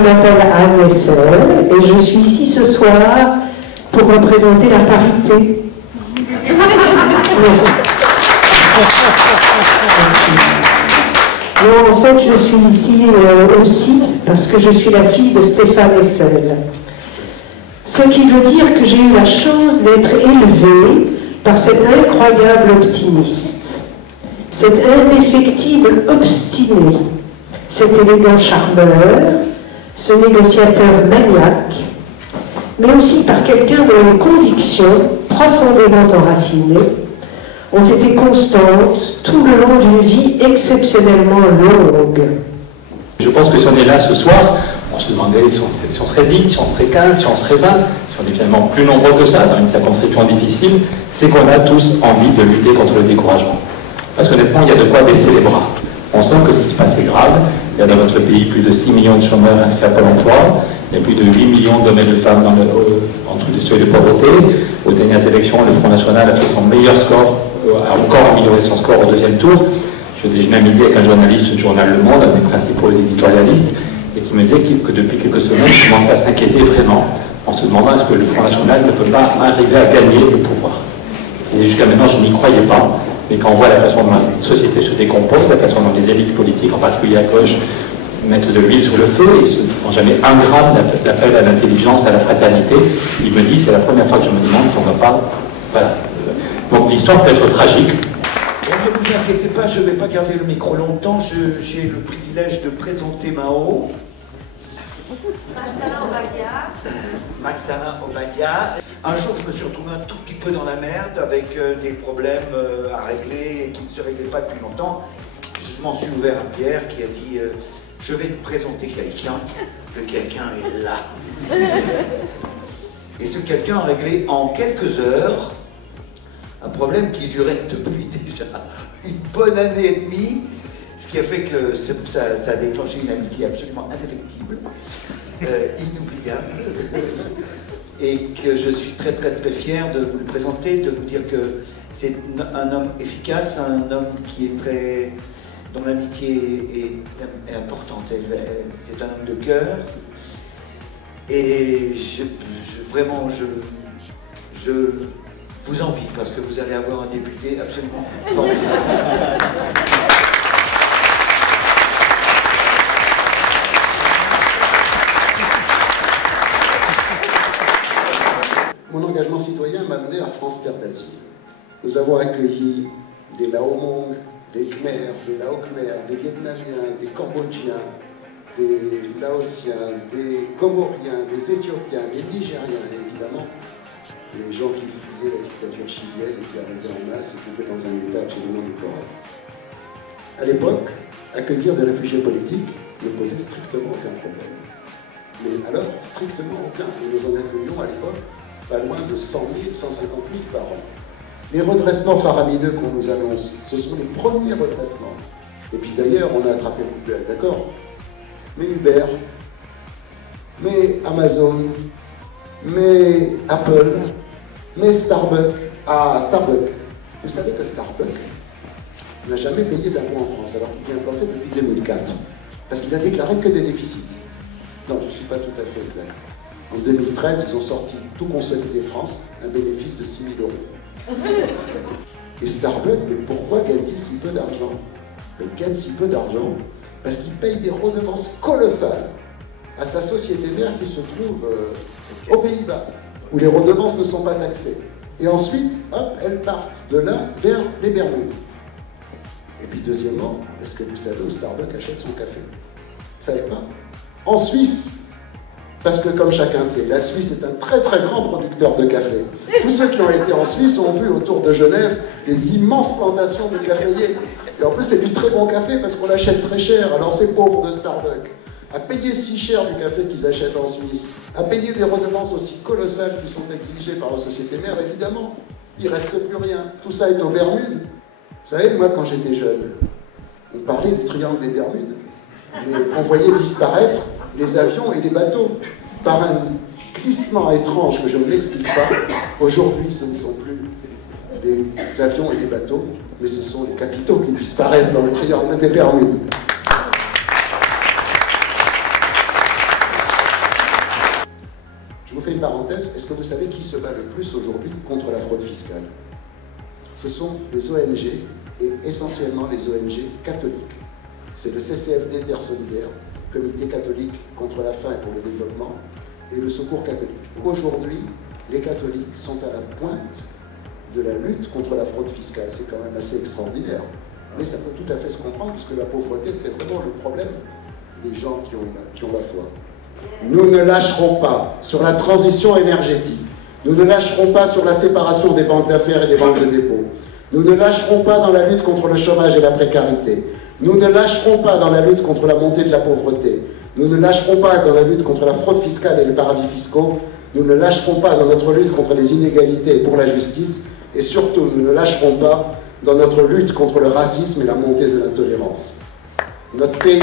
m'appelle Anne Nessel et je suis ici ce soir pour représenter la parité. Non, en fait, je suis ici aussi parce que je suis la fille de Stéphane Hessel. Ce qui veut dire que j'ai eu la chance d'être élevée par cet incroyable optimiste, cet indéfectible obstiné, cet élégant charmeur, ce négociateur maniaque, mais aussi par quelqu'un dont les convictions, profondément enracinées, ont été constantes tout le long d'une vie exceptionnellement longue. Je pense que si on est là ce soir, on se demandait si on serait 10, si on serait 15, si on serait 20, si on est finalement plus nombreux que ça dans une circonscription difficile, c'est qu'on a tous envie de lutter contre le découragement. Parce qu'honnêtement, il y a de quoi baisser les bras. On sent que ce qui se passe est grave. Il y a dans notre pays plus de 6 millions de chômeurs inscrits à Pôle emploi. Il y a plus de 8 millions d'hommes et de femmes en dessous du seuil de pauvreté. Aux dernières élections, le Front National a fait son meilleur score, a encore amélioré son score au deuxième tour. Je déjeunais à midi avec un journaliste du journal Le Monde, un des principaux éditorialistes, et qui me disait que depuis quelques semaines, il commençait à s'inquiéter vraiment, en se demandant est-ce que le Front National ne peut pas arriver à gagner le pouvoir. Et jusqu'à maintenant, je n'y croyais pas. Mais quand on voit la façon dont la société se décompose, la façon dont les élites politiques, en particulier à gauche, mettent de l'huile sur le feu, ils ne font jamais un gramme d'appel à l'intelligence, à la fraternité, il me dit, c'est la première fois que je me demande si on ne va pas... Voilà. Donc l'histoire peut être tragique. Ne vous inquiétez pas, je ne vais pas garder le micro longtemps, j'ai le privilège de présenter Mao. Max-Alain Obadia. Un jour, je me suis retrouvé un tout petit peu dans la merde avec des problèmes à régler et qui ne se réglaient pas depuis longtemps. Je m'en suis ouvert à Pierre qui a dit je vais te présenter quelqu'un. Le quelqu'un est là. Et ce quelqu'un a réglé en quelques heures un problème qui durait depuis déjà une bonne année et demie, ce qui a fait que ça a déclenché une amitié absolument indéfectible, inoubliable, et que je suis très très très fier de vous le présenter, de vous dire que c'est un homme efficace, un homme qui est très... dont l'amitié est importante, c'est un homme de cœur, et vraiment je vous envie parce que vous allez avoir un député absolument formidable. Mon engagement citoyen m'a mené à France Terre d'Asile. Nous avons accueilli des Laomong, des Khmers, des Lao Khmer, des Vietnamiens, des Cambodgiens, des Laotiens, des Comoriens, des Éthiopiens, des Nigériens, et évidemment, les gens qui fuyaient la dictature chilienne et qui arrivaient en masse et qui étaient dans un état absolument déplorable. À l'époque, accueillir des réfugiés politiques ne posait strictement aucun problème. Mais alors, strictement aucun. Et nous en accueillions à l'époque pas loin de 100 000, 150 000 par an. Les redressements faramineux qu'on nous annonce, ce sont les premiers redressements. Et puis d'ailleurs, on a attrapé le poubelle, d'accord? Mais Uber, mais Amazon, mais Apple, mais Starbucks. Ah, Starbucks. Vous savez que Starbucks n'a jamais payé d'impôt en France, alors qu'il est implanté depuis 2004. Parce qu'il a déclaré que des déficits. Non, je ne suis pas tout à fait exact. En 2013, ils ont sorti, tout consolidé France, un bénéfice de 6 000 €. Et Starbucks, mais pourquoi gagne-t-il si peu d'argent? Il gagne si peu d'argent parce qu'il paye des redevances colossales à sa société mère qui se trouve aux Pays-Bas, où les redevances ne sont pas taxées. Et ensuite, hop, elles partent de là vers les Bermudes. Et puis deuxièmement, est-ce que vous savez où Starbucks achète son café? Vous savez pas? En Suisse. Parce que comme chacun sait, la Suisse est un très très grand producteur de café. Tous ceux qui ont été en Suisse ont vu autour de Genève les immenses plantations de caféiers. Et en plus c'est du très bon café parce qu'on l'achète très cher. Alors ces pauvres de Starbucks, à payer si cher du café qu'ils achètent en Suisse, à payer des redevances aussi colossales qui sont exigées par la société mère, évidemment, il ne reste plus rien. Tout ça est aux Bermudes. Vous savez, moi quand j'étais jeune, on parlait du triangle des Bermudes. Mais on voyait disparaître les avions et les bateaux. Par un glissement étrange que je ne m'explique pas, aujourd'hui ce ne sont plus les avions et les bateaux, mais ce sont les capitaux qui disparaissent dans le triangle des Bermudes. Je vous fais une parenthèse. Est-ce que vous savez qui se bat le plus aujourd'hui contre la fraude fiscale? Ce sont les ONG, et essentiellement les ONG catholiques. C'est le CCFD Terre Solidaire, Comité catholique contre la faim et pour le développement, et le Secours catholique. Aujourd'hui, les catholiques sont à la pointe de la lutte contre la fraude fiscale. C'est quand même assez extraordinaire. Mais ça peut tout à fait se comprendre, puisque la pauvreté, c'est vraiment le problème des gens qui ont la foi. Nous ne lâcherons pas sur la transition énergétique. Nous ne lâcherons pas sur la séparation des banques d'affaires et des banques de dépôt. Nous ne lâcherons pas dans la lutte contre le chômage et la précarité. Nous ne lâcherons pas dans la lutte contre la montée de la pauvreté. Nous ne lâcherons pas dans la lutte contre la fraude fiscale et les paradis fiscaux. Nous ne lâcherons pas dans notre lutte contre les inégalités et pour la justice. Et surtout, nous ne lâcherons pas dans notre lutte contre le racisme et la montée de l'intolérance. Notre pays